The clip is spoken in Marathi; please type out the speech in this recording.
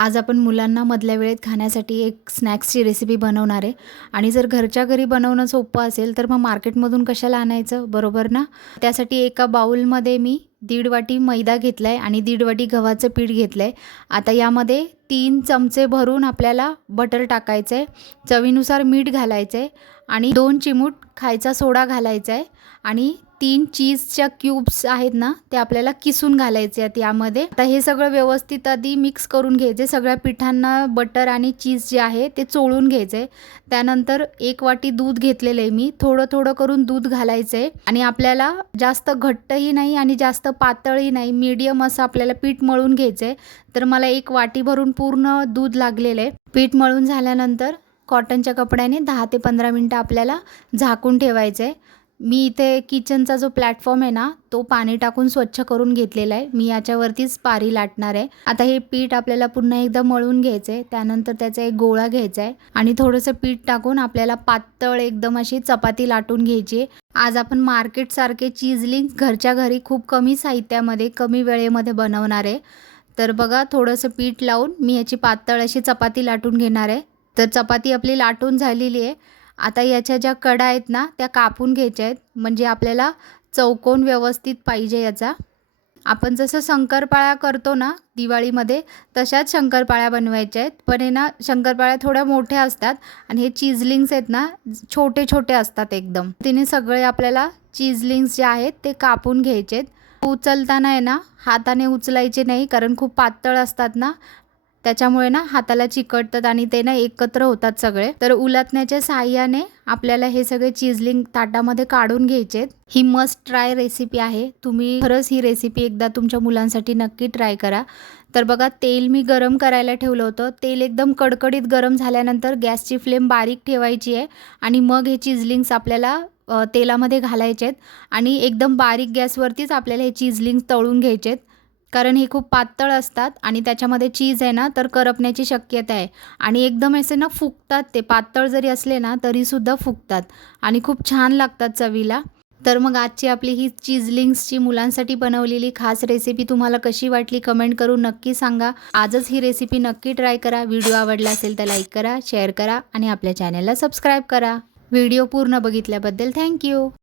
आज आपण मुलांना मधल्या वेळेत खाण्यासाठी एक स्नॅक्सची रेसिपी बनवणार आहे. आणि जर घरच्या घरी बनवणं सोपं असेल तर मग मार्केटमधून कशाला आणायचं? बरोबर ना? त्यासाठी एका बाउलमध्ये मी दीड वाटी मैदा घेतला आहे आणि दीड वाटी गव्हाचं पीठ घेतलं आहे आता यामध्ये तीन चमचे भरून आपल्याला बटर टाकायचं आहे चवीनुसार मीठ घालायचं आहे आणि दोन चिमूट खायचा सोडा घालायचा आहे आणि तीन चीजच्या क्यूब्स आहेत ना ते आपल्याला किसून घालायचे आहेत यामध्ये. आता हे सगळं व्यवस्थित आधी मिक्स करून घ्यायचे. सगळ्या पिठांना बटर आणि चीज जे आहे ते चोळून घ्यायचं. आहे त्यानंतर एक वाटी दूध घेतलेलं आहे मी. थोडं थोडं करून दूध घालायचं आहे आणि आपल्याला जास्त घट्टही नाही आणि जास्त पातळही नाही. मीडियम असं आपल्याला पीठ मळून घ्यायचं आहे तर मला एक वाटी भरून पूर्ण दूध लागलेलं आहे. पीठ मळून झाल्यानंतर कॉटनच्या कपड्याने दहा ते पंधरा मिनटं आपल्याला झाकून ठेवायचं आहे मी इथे किचनचा जो प्लॅटफॉर्म आहे ना तो पाणी टाकून स्वच्छ करून घेतलेला आहे. मी याच्यावरतीच पारी लाटणार आहे. आता हे पीठ आपल्याला पुन्हा एकदा मळून घ्यायचं आहे त्यानंतर त्याचा एक गोळा घ्यायचा आहे आणि थोडंसं पीठ टाकून आपल्याला पातळ एकदम अशी चपाती लाटून घ्यायची आहे. आज आपण मार्केटसारखे चीजलिंग घरच्या घरी खूप कमी साहित्यामध्ये कमी वेळेमध्ये बनवणार आहे. तर बघा थोडंसं पीठ लावून मी याची पातळ अशी चपाती लाटून घेणार आहे. तर चपाती आपली लाटून झालेली आहे. आता याच्या ज्या कडा आहेत ना त्या कापून घ्यायच्या आहेत. म्हणजे आपल्याला चौकोन व्यवस्थित पाहिजे याचा. आपण जसं शंकरपाळ्या करतो ना दिवाळीमध्ये तशाच शंकरपाळ्या बनवायच्या आहेत. पण हे ना शंकरपाळ्या थोड्या मोठ्या असतात आणि हे चीजलिंग्स आहेत ना छोटे छोटे असतात एकदम. तिने सगळे आपल्याला चीजलिंग्स जे आहेत ते कापून घ्यायचे आहेत उचलताना आहे ना हाताने उचलायचे नाही कारण खूप पातळ असतात ना त्याच्यामुळे ना हाताला चिकटतात आणि ते ना एकत्र होतात सगळे. तर उलटण्याच्या साहाय्याने आपल्याला हे सगळे चिजलिंग ताटामध्ये काढून घ्यायचे ही मस्ट ट्राय रेसिपी आहे. तुम्ही खरंच ही रेसिपी एकदा तुमच्या मुलांसाठी नक्की ट्राय करा. तर बघा तेल मी गरम करायला ठेवलं होतं. तेल एकदम कडकडीत गरम झाल्यानंतर गॅसची फ्लेम बारीक ठेवायची आहे आणि मग हे चिजलिंग्स आपल्याला तेलामध्ये घालायचे आहेत आणि एकदम बारीक गॅसवरतीच आपल्याला हे चिजलिंग्स तळून घ्यायचे आहेत कारण हे खूप पातळ असतात आणि त्याच्यामध्ये चीज आहे ना तर करपण्याची शक्यता आहे. आणि एकदम असे ना फुगतात ते पातळ जरी असले ना तरीसुद्धा फुगतात. आणि खूप छान लागतात चवीला. तर मग आजची आपली ही चीजलिंग्सची मुलांसाठी बनवलेली खास रेसिपी तुम्हाला कशी वाटली कमेंट करून नक्की सांगा. आजच ही रेसिपी नक्की ट्राय करा. व्हिडिओ आवडला असेल तर लाईक करा शेअर करा आणि आपल्या चॅनलला सबस्क्राईब करा. व्हिडिओ पूर्ण बघितल्याबद्दल थँक्यू